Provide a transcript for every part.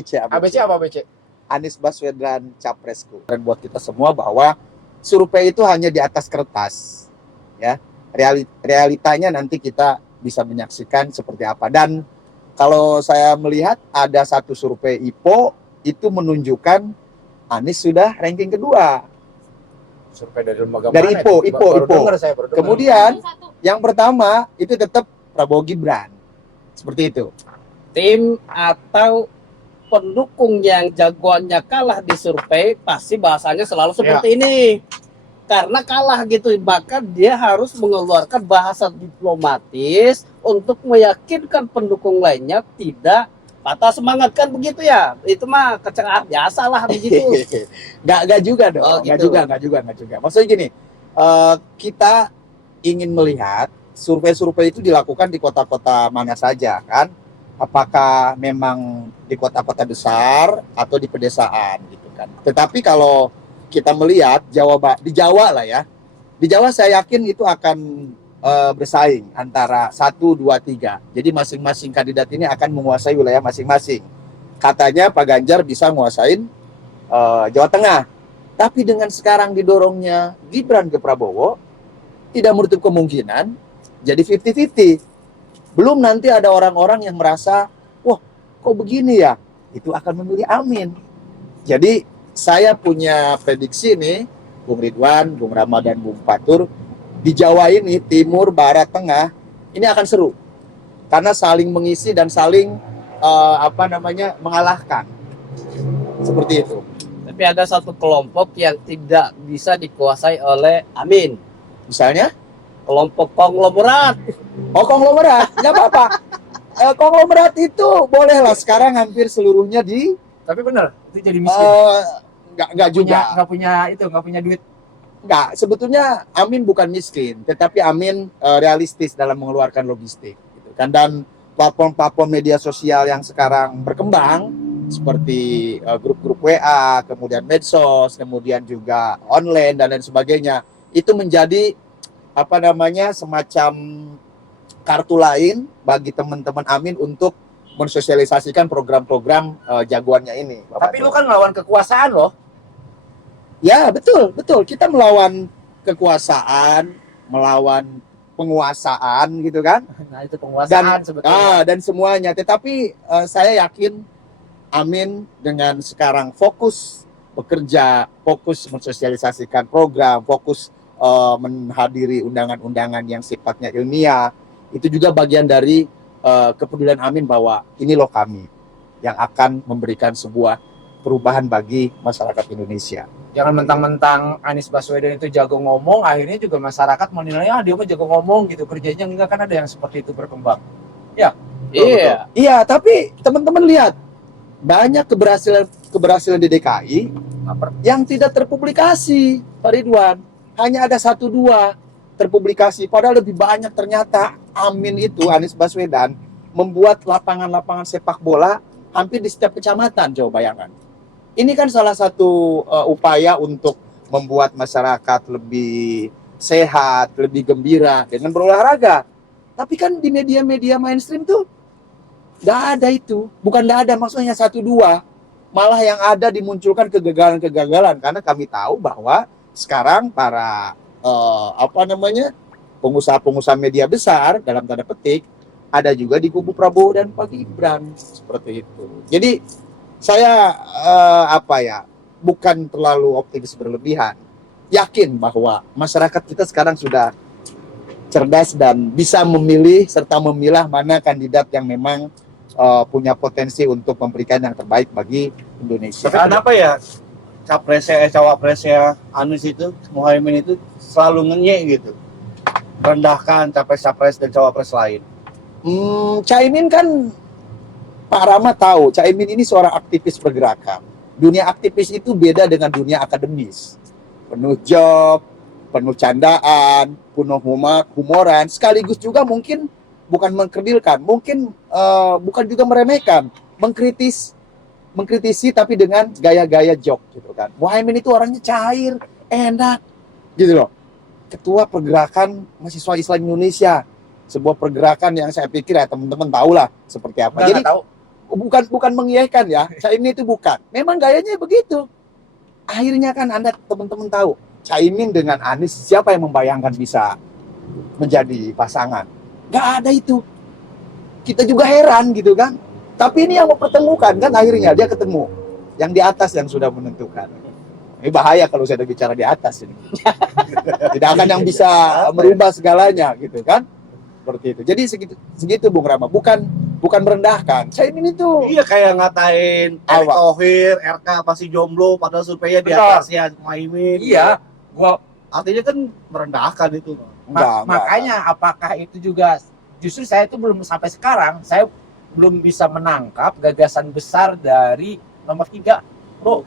ABC. ABC apa ABC? Anies Baswedan capresku. Dan buat kita semua bahwa survei itu hanya di atas kertas, ya. Realitanya nanti kita bisa menyaksikan seperti apa. Dan kalau saya melihat ada satu survei IPO itu menunjukkan Anies sudah ranking kedua. Survei dari lembaga Dari mana IPO, itu? IPO, Baru IPO. dengar saya, baru dengar. Kemudian yang pertama itu tetap Prabowo Gibran. Seperti itu. Tim atau pendukung yang jagoannya kalah di survei pasti bahasanya selalu seperti ini. Karena kalah gitu, maka dia harus mengeluarkan bahasa diplomatis untuk meyakinkan pendukung lainnya tidak patah semangat, kan begitu ya. Itu mah kecelakaan biasa lah begitu. Nggak juga dong. Oh, gitu. Nggak juga. Maksudnya gini, kita ingin melihat survei-survei itu dilakukan di kota-kota mana saja kan? Apakah memang di kota-kota besar atau di pedesaan gitu kan? Tetapi kalau kita melihat di Jawa lah ya, di Jawa saya yakin itu akan bersaing antara 1, 2, 3. Jadi masing-masing kandidat ini akan menguasai wilayah masing-masing. Katanya Pak Ganjar bisa menguasain Jawa Tengah. Tapi dengan sekarang didorongnya Gibran ke Prabowo, tidak menutup kemungkinan jadi 50-50. Belum nanti ada orang-orang yang merasa, wah kok begini ya, itu akan memilih Amin. Jadi saya punya prediksi nih, Bung Ridwan, Bung Rama, dan Bung Fatur, di Jawa ini, Timur, Barat, Tengah, ini akan seru. Karena saling mengisi dan saling mengalahkan. Seperti itu. Tapi ada satu kelompok yang tidak bisa dikuasai oleh Amin. Misalnya? Kelompok konglomerat. Oh, konglomerat, nggak apa-apa. Konglomerat itu bolehlah sekarang hampir seluruhnya di. Tapi benar, itu jadi miskin. Nggak juga. Nggak punya duit. Nggak, sebetulnya Amin bukan miskin, tetapi Amin realistis dalam mengeluarkan logistik. Gitu kan. Dan platform-platform media sosial yang sekarang berkembang, seperti grup-grup WA, kemudian medsos, kemudian juga online dan lain sebagainya, itu menjadi semacam kartu lain bagi teman-teman Amin untuk mensosialisasikan program-program jagoannya ini. Tapi lu kan melawan kekuasaan loh. Ya, betul. Kita melawan kekuasaan, melawan penguasaan gitu kan. Nah, itu penguasaan sebetulnya. Dan semuanya. Tetapi saya yakin Amin dengan sekarang fokus bekerja, fokus mensosialisasikan program, fokus menghadiri undangan-undangan yang sifatnya ilmiah, itu juga bagian dari kepedulian Amin bahwa ini loh kami yang akan memberikan sebuah perubahan bagi masyarakat Indonesia. Jangan mentang-mentang Anies Baswedan itu jago ngomong, akhirnya juga masyarakat menilai dia mah jago ngomong gitu, kerjanya enggak, kan ada yang seperti itu berkembang. Ya. Iya. Iya, tapi teman-teman lihat banyak keberhasilan di DKI yang tidak terpublikasi, Pak Ridwan. Hanya ada 1-2 terpublikasi, padahal lebih banyak ternyata Amin itu, Anies Baswedan, membuat lapangan-lapangan sepak bola hampir di setiap kecamatan, coba bayangkan. Ini kan salah satu upaya untuk membuat masyarakat lebih sehat, lebih gembira dengan berolahraga. Tapi kan di media-media mainstream tuh nggak ada itu. Bukan nggak ada, maksudnya 1-2. Malah yang ada dimunculkan kegagalan-kegagalan. Karena kami tahu bahwa sekarang para pengusaha-pengusaha media besar dalam tanda petik ada juga di kubu Prabowo dan Pak Gibran, seperti itu. Jadi saya bukan terlalu optimis berlebihan. Yakin bahwa masyarakat kita sekarang sudah cerdas dan bisa memilih serta memilah mana kandidat yang memang punya potensi untuk memberikan yang terbaik bagi Indonesia. Tapi kenapa ya cawapresnya Anies itu, Muhaimin itu selalu ngenyek gitu, rendahkan capres-capres dan cawapres lain? Caimin kan, Pak Rama tahu, Caimin ini seorang aktivis pergerakan. Dunia aktivis itu beda dengan dunia akademis. Penuh job, penuh candaan, penuh humoran, sekaligus juga mungkin bukan mengkerdilkan, mungkin bukan juga meremehkan, mengkritisi tapi dengan gaya-gaya joke gitu kan. Muhaimin itu orangnya cair, enak gitu loh. Ketua Pergerakan Mahasiswa Islam Indonesia, sebuah pergerakan yang saya pikir ya teman-teman tahu lah seperti apa. Jadi tahu. bukan mengiyakan ya. Caimin itu bukan. Memang gayanya begitu. Akhirnya kan Anda teman-teman tahu, Caimin dengan Anies siapa yang membayangkan bisa menjadi pasangan? Nggak ada itu. Kita juga heran gitu kan. Tapi ini yang mempertemukan kan, akhirnya dia ketemu. Yang di atas yang sudah menentukan. Ini bahaya kalau saya bicara di atas ini. Tidak akan yang bisa merubah segalanya gitu kan. Seperti itu. Jadi segitu Bung Rama. Bukan merendahkan. Caimin itu Iya kayak ngatain Erick Apa? Thohir, RK masih jomblo padahal surveinya di Betul. atasnya Muhaimin. Iya, gua Artinya kan merendahkan itu. enggak. makanya apakah itu juga justru saya itu belum sampai sekarang saya belum bisa menangkap gagasan besar dari nomor 3, Bro.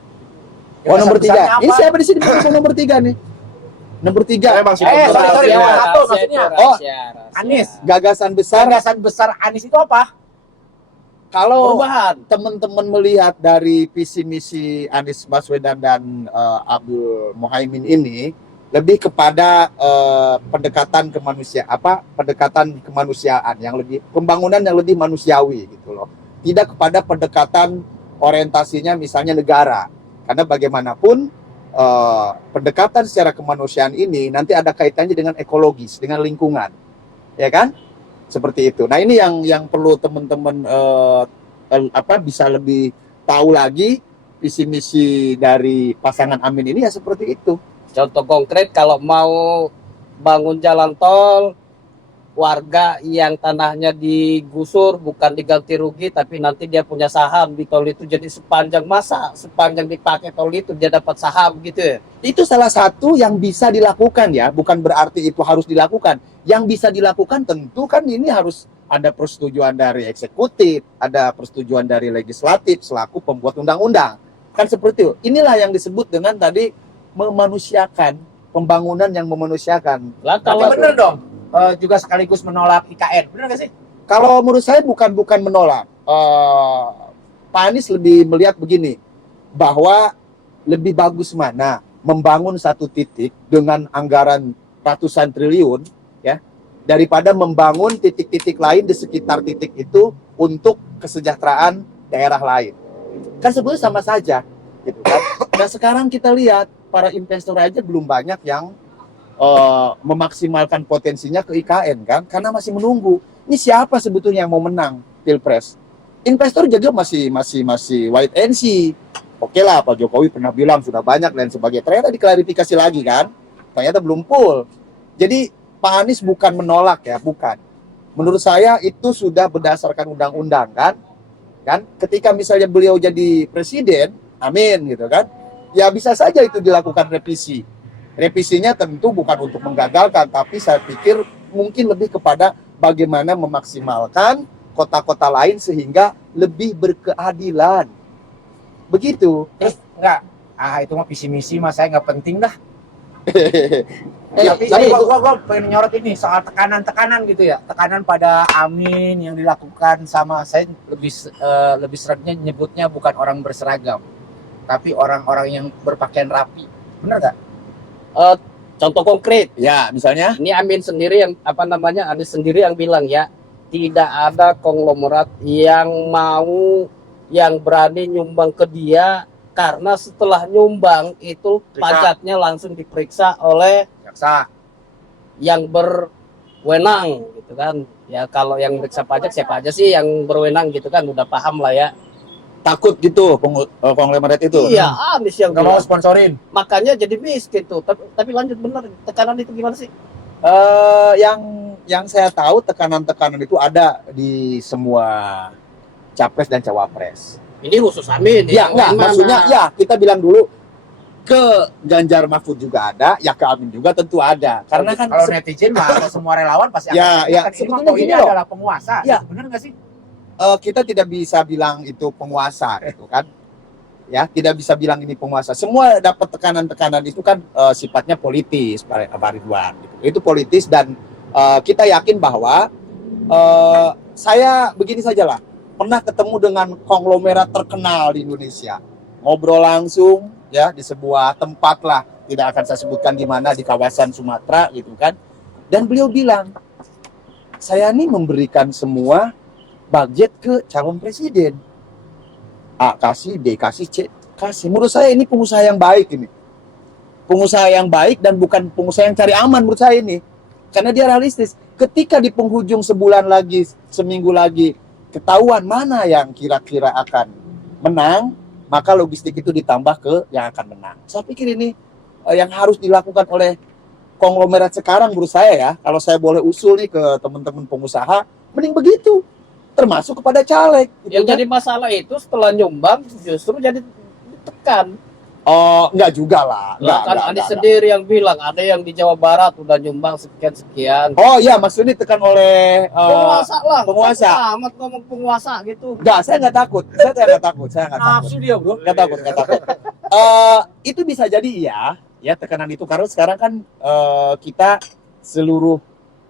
Oh, nomor 3. besarnya Ini apa? siapa di sini bukan nomor 3 nih? Nomor 3. Saya masih sorry, Rahasia, nomor 1 rahasia maksudnya. itu, Oh, rahasia, rahasia. Anies. Gagasan besar. Gagasan besar Anies itu apa? Kalau Perubahan. teman-teman melihat dari visi misi Anies Baswedan dan Abdul Muhaimin ini lebih kepada pendekatan kemanusiaan yang lebih pembangunan yang lebih manusiawi gitu loh. Tidak kepada pendekatan orientasinya misalnya negara. Karena bagaimanapun pendekatan secara kemanusiaan ini nanti ada kaitannya dengan ekologis, dengan lingkungan. Ya kan? Seperti itu. Nah, ini yang perlu teman-teman bisa lebih tahu lagi visi misi dari pasangan Amin ini ya seperti itu. Contoh konkret kalau mau bangun jalan tol, warga yang tanahnya digusur bukan diganti rugi tapi nanti dia punya saham di tol itu, jadi sepanjang dipakai tol itu dia dapat saham gitu ya. Itu salah satu yang bisa dilakukan ya, bukan berarti itu harus dilakukan. Yang bisa dilakukan tentu kan ini harus ada persetujuan dari eksekutif, ada persetujuan dari legislatif selaku pembuat undang-undang. Kan seperti itu. Inilah yang disebut dengan tadi memanusiakan, pembangunan yang memanusiakan. Lah Tapi kalau bener dong. Juga sekaligus menolak IKN. Bener nggak sih? Kalau menurut saya bukan menolak. Pak Anies lebih melihat begini, bahwa lebih bagus mana membangun satu titik dengan anggaran ratusan triliun, ya, daripada membangun titik-titik lain di sekitar titik itu untuk kesejahteraan daerah lain. Kan sebetulnya sama saja, gitu kan. Nah sekarang kita lihat para investor aja belum banyak yang memaksimalkan potensinya ke IKN kan, karena masih menunggu. Ini siapa sebetulnya yang mau menang Pilpres? Investor juga masih wait and see. Oke lah, Pak Jokowi pernah bilang sudah banyak dan sebagainya. Ternyata diklarifikasi lagi kan, ternyata belum full. Jadi Pak Anies bukan menolak ya, bukan. Menurut saya itu sudah berdasarkan undang-undang kan. Ketika misalnya beliau jadi presiden, amin gitu kan. Ya bisa saja itu dilakukan revisi. Revisinya tentu bukan untuk menggagalkan, tapi saya pikir mungkin lebih kepada bagaimana memaksimalkan kota-kota lain sehingga lebih berkeadilan. Begitu. Enggak. Itu mah visi misi mah saya nggak penting dah. Tapi tapi gua pengen nyorot ini soal tekanan-tekanan gitu ya. Tekanan pada Amin yang dilakukan sama saya lebih seringnya nyebutnya bukan orang berseragam, tapi orang-orang yang berpakaian rapi. Benar nggak? contoh konkret, ya misalnya ini Anies sendiri yang bilang ya, tidak ada konglomerat yang berani nyumbang ke dia, karena setelah nyumbang itu pajaknya langsung diperiksa oleh Jaksa. yang berwenang gitu kan. Ya kalau yang periksa pajak siapa aja sih yang berwenang gitu kan, udah paham lah ya. takut gitu konglomerat itu. Iya, Anies yang Nggak mau bilang. sponsorin. Makanya jadi miskin tuh. Tapi lanjut, bener, tekanan itu gimana sih? Yang saya tahu tekanan-tekanan itu ada di semua capres dan cawapres. Ini khusus Amin. Ya enggak, Gimana? maksudnya ya kita bilang dulu ke Ganjar Mahfud juga ada, ya ke Amin juga tentu ada. Karena kan kalau netizen mah semua relawan pasti Ya, akan ya, mengatakan, ini mah sebetulnya kok ini gini loh. adalah penguasa. Ya. Benar nggak sih? kita tidak bisa bilang itu penguasa gitu kan. Ya, tidak bisa bilang ini penguasa. Semua dapat tekanan-tekanan itu kan sifatnya politis, Pak Ridwan gitu. Itu politis dan kita yakin bahwa saya begini sajalah. Pernah ketemu dengan konglomerat terkenal di Indonesia. Ngobrol langsung ya di sebuah tempat lah, tidak akan saya sebutkan di mana, di kawasan Sumatera gitu kan. Dan beliau bilang, "Saya ini memberikan semua budget ke calon presiden." A kasih, B kasih, C kasih. Menurut saya ini pengusaha yang baik ini. Pengusaha yang baik dan bukan pengusaha yang cari aman menurut saya ini. Karena dia realistis. Ketika di penghujung sebulan lagi, seminggu lagi, ketahuan mana yang kira-kira akan menang, maka logistik itu ditambah ke yang akan menang. Saya pikir ini yang harus dilakukan oleh konglomerat sekarang menurut saya ya. Kalau saya boleh usul nih ke teman-teman pengusaha, mending begitu. Termasuk kepada caleg. Gitu Yang kan. jadi masalah itu setelah nyumbang justru jadi ditekan. Oh, enggak juga lah. Lah, kan ada sendiri yang bilang ada yang di Jawa Barat udah nyumbang sekian. Oh iya, maksudnya ditekan oleh Penguasa lah. penguasa. Amat ngomong penguasa gitu. Enggak, saya nggak takut. Saya nggak takut. Saya nggak takut. Nafsu dia, bro. Nggak takut, nggak takut. Itu bisa jadi ya tekanan itu karena sekarang kan kita seluruh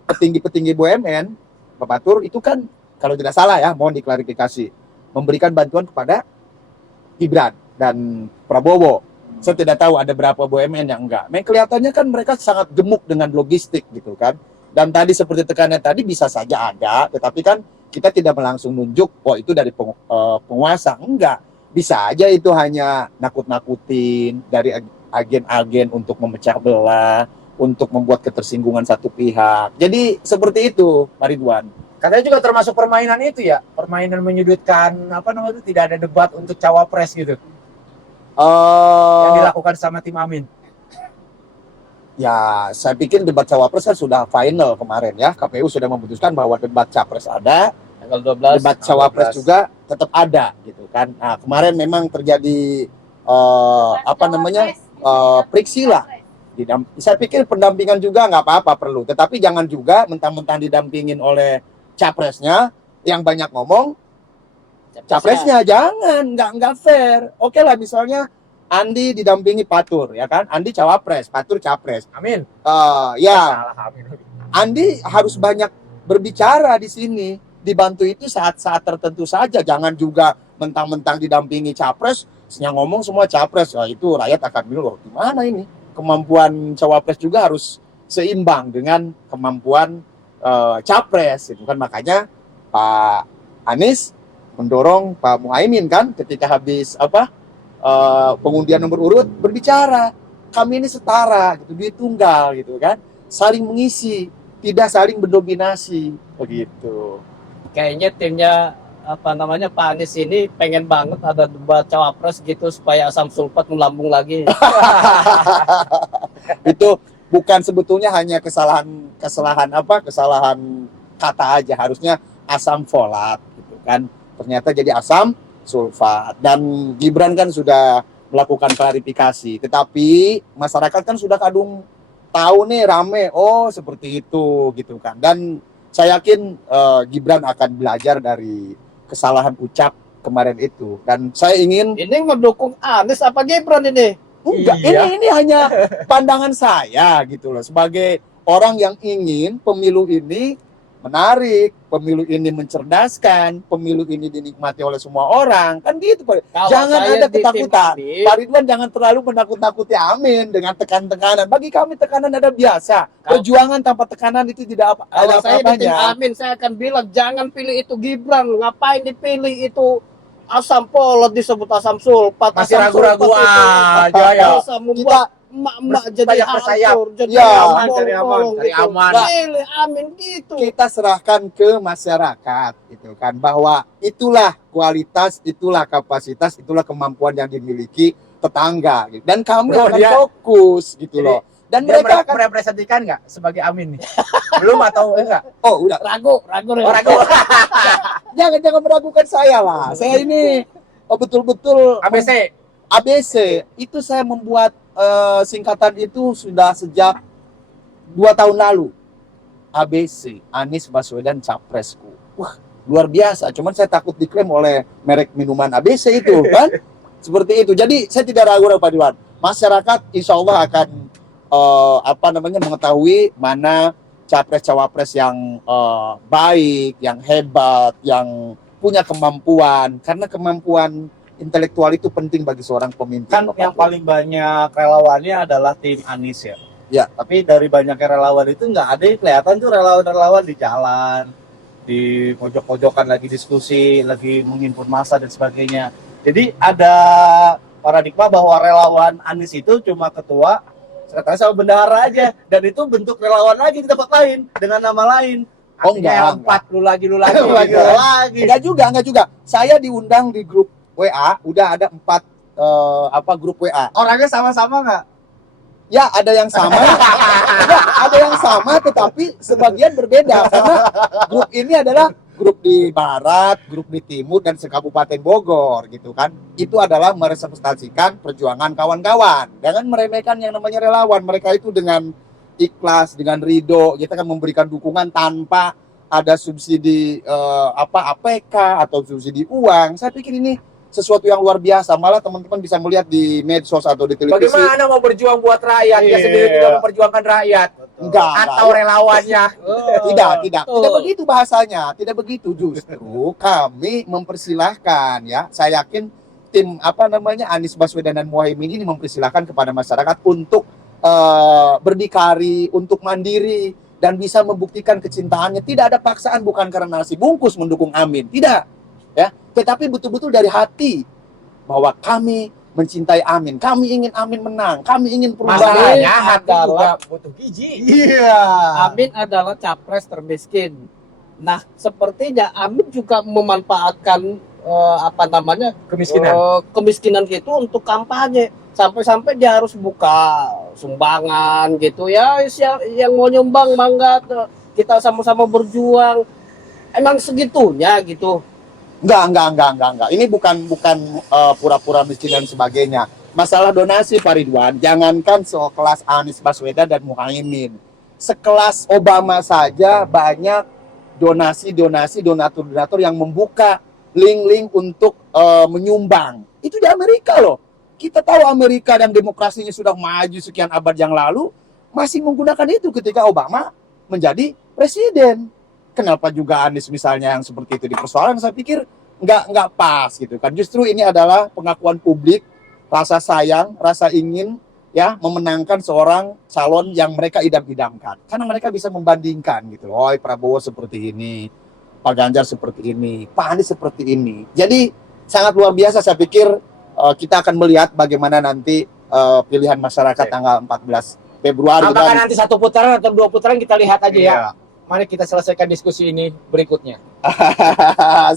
petinggi-petinggi BUMN, Bapak Tur itu kan kalau tidak salah ya, mohon diklarifikasi, memberikan bantuan kepada Gibran dan Prabowo. Saya tidak tahu ada berapa BUMN yang enggak. Kelihatannya kan mereka sangat gemuk dengan logistik gitu kan. Dan tadi seperti tekanan tadi bisa saja ada, tetapi kan kita tidak langsung nunjuk, oh itu dari penguasa. Enggak. Bisa aja itu hanya nakut-nakutin dari agen-agen untuk memecah belah, untuk membuat ketersinggungan satu pihak. Jadi seperti itu, Pak Ridwan. Katanya juga termasuk permainan itu ya, permainan menyudutkan apa namanya itu, tidak ada debat untuk cawapres gitu. Yang dilakukan sama tim Amin. Ya, saya pikir debat cawapres kan sudah final kemarin ya. KPU sudah memutuskan bahwa debat capres ada, Tanggal 12. debat cawapres juga tetap ada gitu kan. Nah, kemarin memang terjadi friksi lah. Saya pikir pendampingan juga nggak apa-apa perlu, tetapi jangan juga mentang-mentang didampingin oleh capresnya yang banyak ngomong, capresnya jangan, nggak fair. Oke lah, misalnya Andi didampingi Patur, ya kan? Andi cawapres, Patur capres. Amin. Ya, Salah Amin. Andi harus banyak berbicara di sini. Dibantu itu saat-saat tertentu saja. Jangan juga mentang-mentang didampingi capres, yang ngomong semua capres. Wah, itu rakyat akan bilang, loh, gimana ini? Kemampuan cawapres juga harus seimbang dengan kemampuan capres. Itu kan makanya Pak Anies mendorong Pak Muhaimin kan ketika habis pengundian nomor urut berbicara, kami ini setara gitu, duit tunggal gitu kan, saling mengisi, tidak saling mendominasi begitu. Kayaknya timnya Pak Anies ini pengen banget ada debat cawapres gitu supaya asam sulfat melambung lagi. Itu bukan sebetulnya hanya kesalahan kata aja, harusnya asam folat gitu kan, ternyata jadi asam sulfat. Dan Gibran kan sudah melakukan klarifikasi, tetapi masyarakat kan sudah kadung tahu nih, rame, oh seperti itu gitu kan. Dan saya yakin Gibran akan belajar dari kesalahan ucap kemarin itu. Dan saya ingin Ini mendukung Anies apa Gibran ini? enggak, Iya. ini hanya pandangan saya gitu loh, sebagai orang yang ingin pemilu ini menarik, pemilu ini mencerdaskan, pemilu ini dinikmati oleh semua orang, kan gitu Pak. Kalau Jangan saya ada di tim ketakutan. Anies, Pak Ridwan jangan terlalu menakut-nakuti Amin dengan tekan-tekanan. Bagi kami tekanan ada biasa. Kalau- Perjuangan tanpa tekanan itu tidak ada kalau saya di tim apa-apanya. Amin, saya akan bilang jangan pilih itu Gibran. Ngapain dipilih itu asam folat disebut asam sulfat? Masih Asam ragu-ragu sulfat itu aja ya. bisa membuat emak-emak jadi banyak bersayap. hancur, jadi Ya, aman, cari aman, cari gitu. aman. Pilih Amin gitu. Kita serahkan ke masyarakat gitu kan, bahwa itulah kualitas, itulah kapasitas, itulah kemampuan yang dimiliki tetangga gitu. Dan kami Bro, akan dia- fokus gitu Jadi, loh. Dan Dia mereka akan merepresentasikan nggak sebagai Amin nih? Belum atau enggak? oh udah, Ragu. Oh, ragu. jangan meragukan saya lah. Saya ini betul-betul ABC. ABC. Itu saya membuat singkatan itu sudah sejak 2 tahun lalu. ABC, Anies Baswedan Capresku. Wah, luar biasa. Cuman saya takut diklaim oleh merek minuman ABC itu kan. Seperti itu. Jadi saya tidak ragu Pak Diwan. Masyarakat insya Allah akan mengetahui mana capres cawapres yang baik, yang hebat, yang punya kemampuan. Karena kemampuan intelektual itu penting bagi seorang pemimpin. Kan yang paling banyak relawannya adalah tim Anies ya. Ya. Tapi dari banyaknya relawan itu nggak ada yang kelihatan tuh relawan-relawan di jalan, di pojok-pojokan lagi diskusi, lagi menghimpun massa dan sebagainya. Jadi ada paradigma bahwa relawan Anies itu cuma ketua, sekretaris sama bendahara aja, dan itu bentuk relawan lagi di tempat lain dengan nama lain. Oh, Artinya enggak, yang empat lu lagi Lagi gitu. lagi. Enggak juga. Saya diundang di grup WA, udah ada 4 grup WA. Orangnya sama-sama nggak? Ya, ada yang sama. Ya, ada yang sama tetapi sebagian berbeda karena grup ini adalah grup di barat, grup di timur dan sekabupaten Bogor gitu kan. Itu adalah merepresentasikan perjuangan kawan-kawan. Jangan meremehkan yang namanya relawan. Mereka itu dengan ikhlas, dengan ridho, kita akan memberikan dukungan tanpa ada subsidi APK atau subsidi uang. Saya pikir ini sesuatu yang luar biasa. Malah teman-teman bisa melihat di medsos atau di televisi. Bagaimana mau berjuang buat rakyat, dia Iya. sendiri tidak memperjuangkan rakyat Enggak. atau relawannya. Tidak begitu bahasanya, tidak begitu. Justru kami mempersilahkan ya. Saya yakin tim Anies Baswedan dan Muhaimin ini mempersilahkan kepada masyarakat untuk berdikari, untuk mandiri dan bisa membuktikan kecintaannya. Tidak ada paksaan, bukan karena nasi bungkus mendukung Amin, tidak. Ya, tetapi betul-betul dari hati bahwa kami mencintai Amin, kami ingin Amin menang, kami ingin perubahan. Masalahnya hati juga adalah butuh gizi. Iya. Amin adalah capres termiskin. Nah, sepertinya Amin juga memanfaatkan Kemiskinan. kemiskinan gitu untuk kampanye. Sampai-sampai dia harus buka sumbangan gitu ya. Yang mau nyumbang mangga, kita sama-sama berjuang. Emang segitunya gitu. Enggak. Ini bukan pura-pura miskin dan sebagainya. Masalah donasi Pak Ridwan, jangankan sekelas Anies Baswedan dan Muhaimin. Sekelas Obama saja banyak donasi-donasi, donatur-donatur yang membuka link-link untuk menyumbang. Itu di Amerika loh. Kita tahu Amerika dan demokrasinya sudah maju sekian abad yang lalu, masih menggunakan itu ketika Obama menjadi presiden. Kenapa juga Anies misalnya yang seperti itu dipersoalkan? Saya pikir nggak pas gitu kan. Justru ini adalah pengakuan publik, rasa sayang, rasa ingin ya memenangkan seorang calon yang mereka idam-idamkan. Karena mereka bisa membandingkan gitu. Oh, Prabowo seperti ini, Pak Ganjar seperti ini, Pak Anies seperti ini. Jadi sangat luar biasa. Saya pikir kita akan melihat bagaimana nanti pilihan masyarakat tanggal 14 Februari. Apakah Dan nanti 1 putaran atau 2 putaran, kita lihat aja ya. Iya. Mari kita selesaikan diskusi ini berikutnya.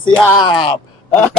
siap.